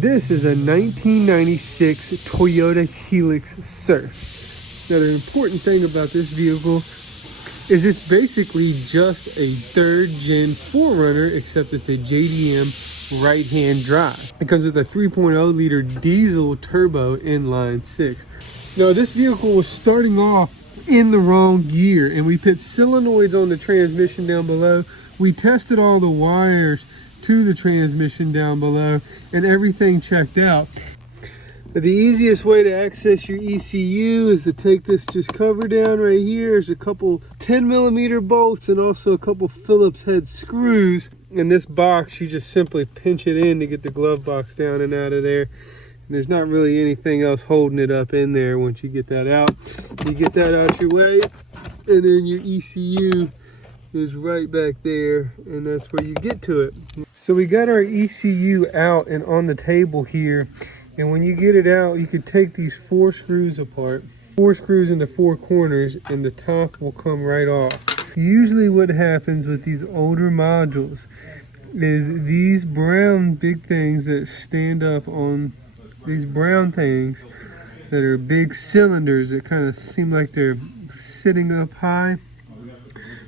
This is a 1996 Toyota Hilux Surf. Now the important thing about this vehicle is it's basically just a third gen 4runner, except it's a JDM right-hand drive because it's a 3.0 liter diesel turbo inline six. Now this vehicle was starting off in the wrong gear, and we put solenoids on the transmission down below. We tested all the wires to the transmission down below and everything checked out. The easiest way to access your ECU is to take this just cover down right here. There's a couple 10mm bolts and also a couple Phillips head screws. In this box, you just simply pinch it in to get the glove box down and out of there. And there's not really anything else holding it up in there once you get that out. You get that out your way, and then your ECU is right back there, and that's where you get to it. So we got our ECU out and on the table here, and when you get it out, you can take these 4 screws apart, 4 screws in the 4 corners, and the top will come right off. Usually what happens with these older modules is these brown big things that stand up on these brown things that are big cylinders that kind of seem like they're sitting up high.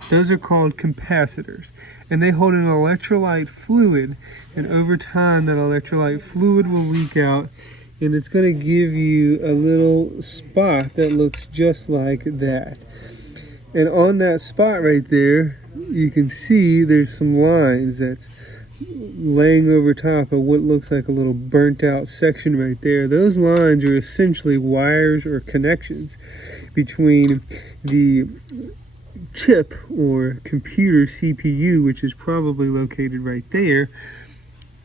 Those are called capacitors, and they hold an electrolyte fluid, and over time that electrolyte fluid will leak out, and it's going to give you a little spot that looks just like that. And on that spot right there, you can see there's some lines that's laying over top of what looks like a little burnt out section right there. Those lines are essentially wires or connections between the chip or computer CPU, which is probably located right there,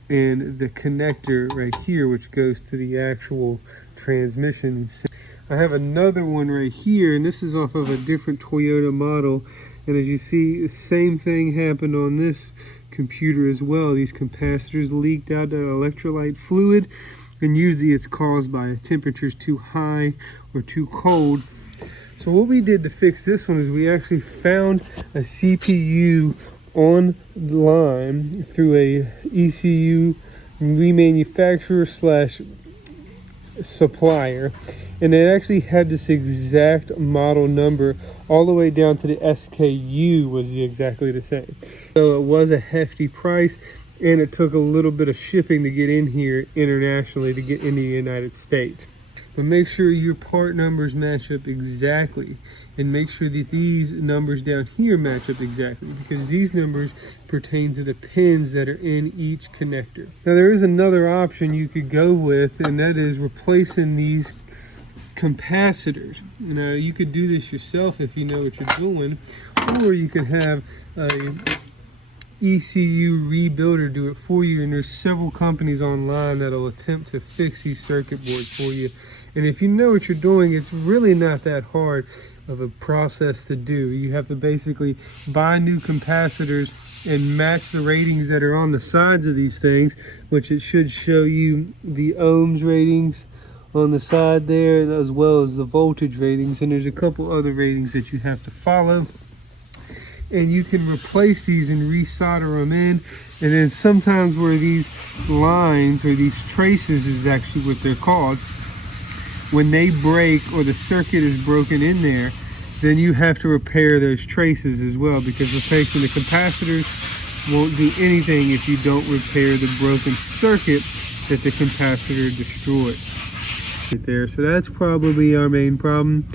and the connector right here, which goes to the actual transmission. I have another one right here, and this is off of a different Toyota model, and as you see, the same thing happened on this computer as well. These capacitors leaked out the electrolyte fluid, and usually it's caused by temperatures too high or too cold. So what we did to fix this one is we actually found a CPU online through a ECU remanufacturer slash supplier, and it actually had this exact model number all the way down to the SKU was exactly the same. So it was a hefty price, and it took a little bit of shipping to get in here internationally to get into the United States. But make sure your part numbers match up exactly, and make sure that these numbers down here match up exactly, because these numbers pertain to the pins that are in each connector. Now there is another option you could go with, and that is replacing these capacitors. Now you could do this yourself if you know what you're doing, or you could have a ECU rebuilder do it for you, and there's several companies online that'll attempt to fix these circuit boards for you. And if you know what you're doing, it's really not that hard of a process to do. You have to basically buy new capacitors and match the ratings that are on the sides of these things, which it should show you the ohms ratings on the side there, as well as the voltage ratings, and there's a couple other ratings that you have to follow. And you can replace these and resolder them in. And then sometimes where these lines or these traces is actually what they're called, when they break or the circuit is broken in there, then you have to repair those traces as well, because replacing the capacitors won't do anything if you don't repair the broken circuit that the capacitor destroyed right there. So that's probably our main problem,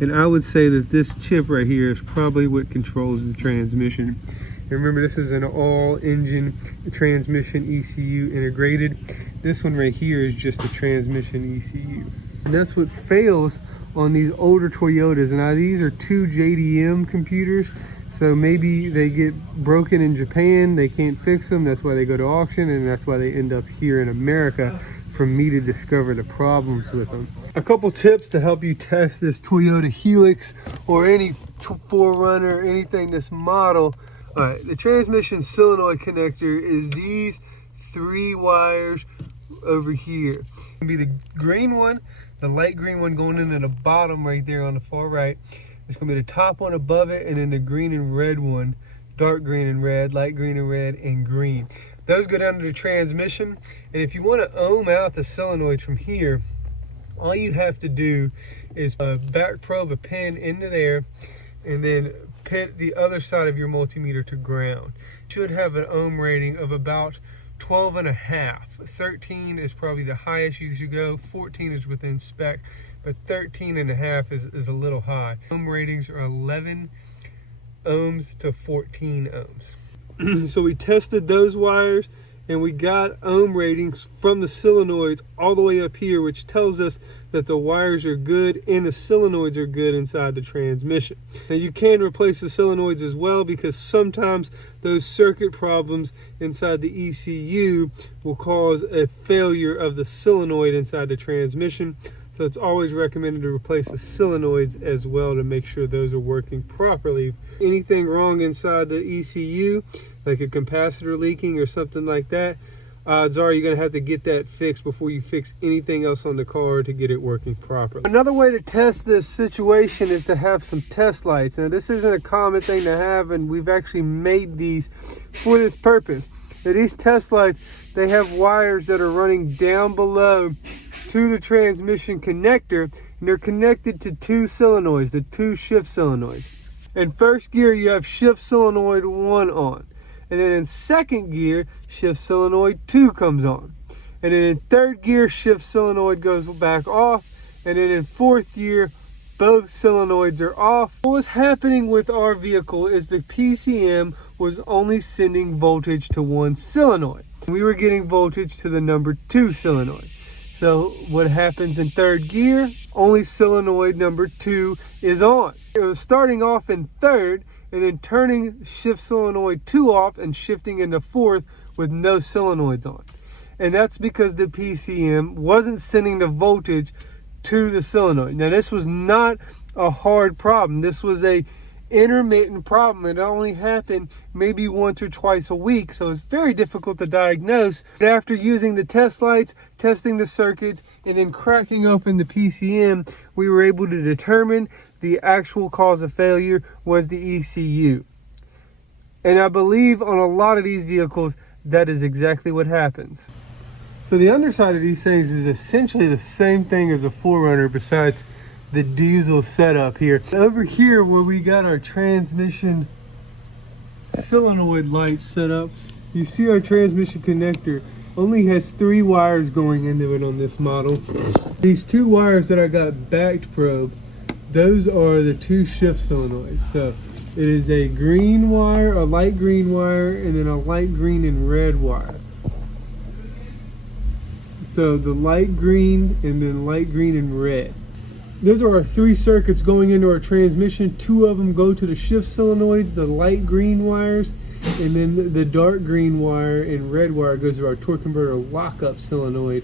and I would say that this chip right here is probably what controls the transmission. And remember, this is an all engine transmission ECU integrated. This one right here is just the transmission ECU. And that's what fails on these older Toyotas. Now these are 2 JDM computers, so maybe they get broken in Japan, they can't fix them, that's why they go to auction, and that's why they end up here in America for me to discover the problems with them. A couple tips to help you test this Toyota Hilux or any 4runner, anything this model. All right, the transmission solenoid connector is these 3 wires over here. It'll be the green one, the light green one going into the bottom right there on the far right. It's gonna be the top one above it, and then the green and red one, dark green and red, light green and red, and green. Those go down to the transmission, and if you want to ohm out the solenoids from here, all you have to do is back probe a pin into there and then pit the other side of your multimeter to ground. It should have an ohm rating of about 12 and a half. 13 is probably the highest you should go. 14 is within spec, but 13 and a half is a little high. Ohm ratings are 11 ohms to 14 ohms. So we tested those wires and we got ohm ratings from the solenoids all the way up here, which tells us that the wires are good and the solenoids are good inside the transmission. Now you can replace the solenoids as well, because sometimes those circuit problems inside the ECU will cause a failure of the solenoid inside the transmission. So it's always recommended to replace the solenoids as well to make sure those are working properly. Anything wrong inside the ECU, like a capacitor leaking or something like that, odds are you're going to have to get that fixed before you fix anything else on the car to get it working properly. Another way to test this situation is to have some test lights. Now this isn't a common thing to have, and we've actually made these for this purpose. Now these test lights, they have wires that are running down below to the transmission connector, and they're connected to two solenoids, the two shift solenoids. In first gear, you have shift solenoid 1 on. And then in second gear, shift solenoid 2 comes on. And then in third gear, shift solenoid goes back off. And then in fourth gear, both solenoids are off. What was happening with our vehicle is the PCM was only sending voltage to one solenoid. We were getting voltage to the number 2 solenoid. So what happens in third gear? Only solenoid number 2 is on. It was starting off in third and then turning shift solenoid 2 off and shifting into fourth with no solenoids on. And that's because the PCM wasn't sending the voltage to the solenoid. Now this was not a hard problem. This was a intermittent problem. It only happened maybe once or twice a week, so it's very difficult to diagnose. But after using the test lights, testing the circuits, and then cracking open the PCM, we were able to determine the actual cause of failure was the ECU. And I believe on a lot of these vehicles that is exactly what happens. So the underside of these things is essentially the same thing as a 4Runner, besides the diesel setup here. Over here where we got our transmission solenoid lights set up, you see our transmission connector only has 3 wires going into it on this model. These 2 wires that I got backed probe, those are the 2 shift solenoids. So it is a green wire, a light green wire, and then a light green and red wire. So the light green and then light green and red. Those are our 3 circuits going into our transmission. 2 of them go to the shift solenoids, the light green wires, and then the dark green wire and red wire goes to our torque converter lockup solenoid,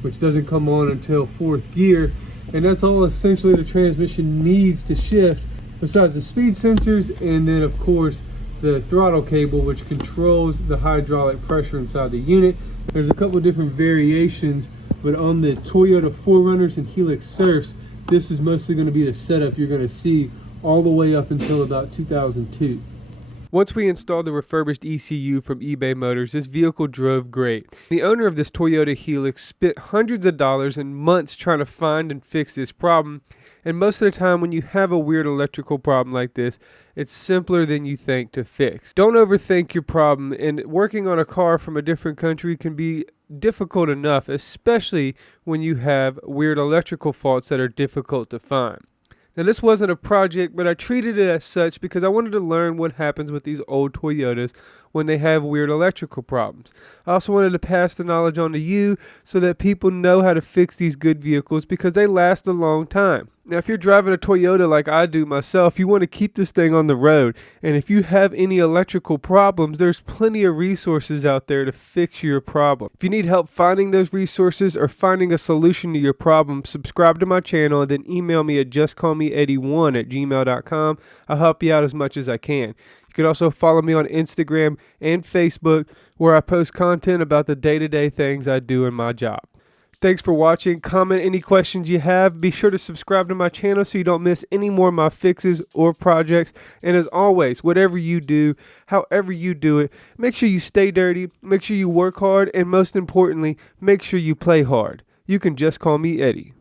which doesn't come on until 4th gear. And that's all essentially the transmission needs to shift, besides the speed sensors and then of course the throttle cable, which controls the hydraulic pressure inside the unit. There's a couple different variations, but on the Toyota 4Runners and Hilux Surfs, this is mostly going to be the setup you're going to see all the way up until about 2002. Once we installed the refurbished ECU from eBay Motors, this vehicle drove great. The owner of this Toyota Hilux spent hundreds of dollars and months trying to find and fix this problem. And most of the time when you have a weird electrical problem like this, it's simpler than you think to fix. Don't overthink your problem, and working on a car from a different country can be difficult enough, especially when you have weird electrical faults that are difficult to find. Now this wasn't a project, but I treated it as such because I wanted to learn what happens with these old Toyotas when they have weird electrical problems. I also wanted to pass the knowledge on to you so that people know how to fix these good vehicles, because they last a long time. Now if you're driving a Toyota like I do myself, you want to keep this thing on the road. And if you have any electrical problems, there's plenty of resources out there to fix your problem. If you need help finding those resources or finding a solution to your problem, subscribe to my channel and then email me at justcallme81@gmail.com. I'll help you out as much as I can. You can also follow me on Instagram and Facebook, where I post content about the day-to-day things I do in my job. Thanks for watching. Comment any questions you have. Be sure to subscribe to my channel so you don't miss any more of my fixes or projects. And as always, whatever you do, however you do it, make sure you stay dirty, make sure you work hard, and most importantly, make sure you play hard. You can just call me Eddie.